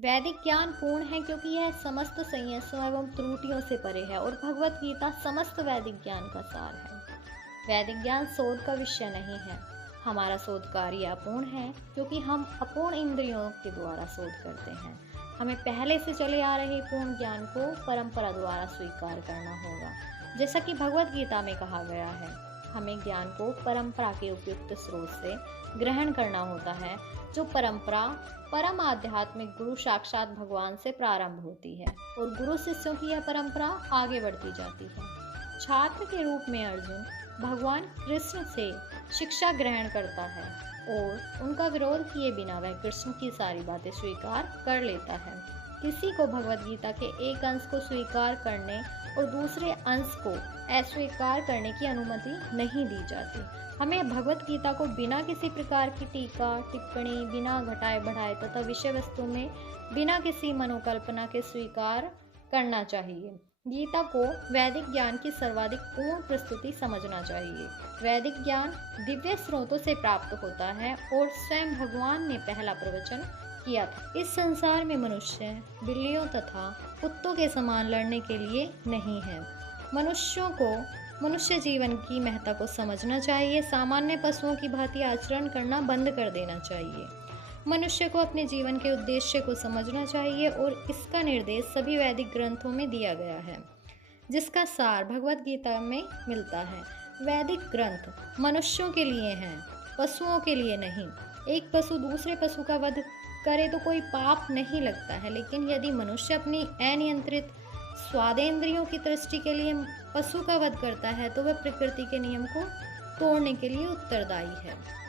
वैदिक ज्ञान पूर्ण है क्योंकि यह समस्त संयमों एवं त्रुटियों से परे है और भगवत गीता समस्त वैदिक ज्ञान का सार है। वैदिक ज्ञान शोध का विषय नहीं है। हमारा शोध कार्य अपूर्ण है क्योंकि हम अपूर्ण इंद्रियों के द्वारा शोध करते हैं। हमें पहले से चले आ रहे पूर्ण ज्ञान को परंपरा द्वारा स्वीकार करना होगा। जैसा कि भगवत गीता में कहा गया है, हमें ज्ञान को परंपरा के उपयुक्त स्रोत से ग्रहण करना होता है, जो परंपरा परम आध्यात्मिक गुरु साक्षात भगवान से प्रारंभ होती है और गुरु शिष्यों की यह परंपरा आगे बढ़ती जाती है। छात्र के रूप में अर्जुन भगवान कृष्ण से शिक्षा ग्रहण करता है और उनका विरोध किए बिना वह कृष्ण की सारी बातें स्वीकार कर लेता है। किसी को भगवत गीता के एक अंश को स्वीकार करने और दूसरे अंश को अस्वीकार करने की अनुमति नहीं दी जाती। हमें भगवत गीता को बिना किसी प्रकार की टीका टिप्पणी, बिना घटाए बढ़ाए तथा विषय वस्तु में बिना किसी मनोकल्पना के स्वीकार करना चाहिए। गीता को वैदिक ज्ञान की सर्वाधिक पूर्ण प्रस्तुति समझना चाहिए। वैदिक ज्ञान दिव्य स्रोतों से प्राप्त होता है और स्वयं भगवान ने पहला प्रवचन किया था। इस संसार में मनुष्य बिल्लियों तथा कुत्तों के समान लड़ने के लिए नहीं है। मनुष्यों को मनुष्य जीवन की महत्ता को समझना चाहिए। सामान्य पशुओं की भांति आचरण करना बंद कर देना चाहिए। मनुष्य को अपने जीवन के उद्देश्य को समझना चाहिए और इसका निर्देश सभी वैदिक ग्रंथों में दिया गया है, जिसका सार भगवत गीता में मिलता है। वैदिक ग्रंथ मनुष्यों के लिए हैं, पशुओं के लिए नहीं। एक पशु दूसरे पशु का वध करे तो कोई पाप नहीं लगता है, लेकिन यदि मनुष्य अपनी अनियंत्रित स्वादेंद्रियों की दृष्टि के लिए पशु का वध करता है तो वह प्रकृति के नियम को तोड़ने के लिए उत्तरदायी है।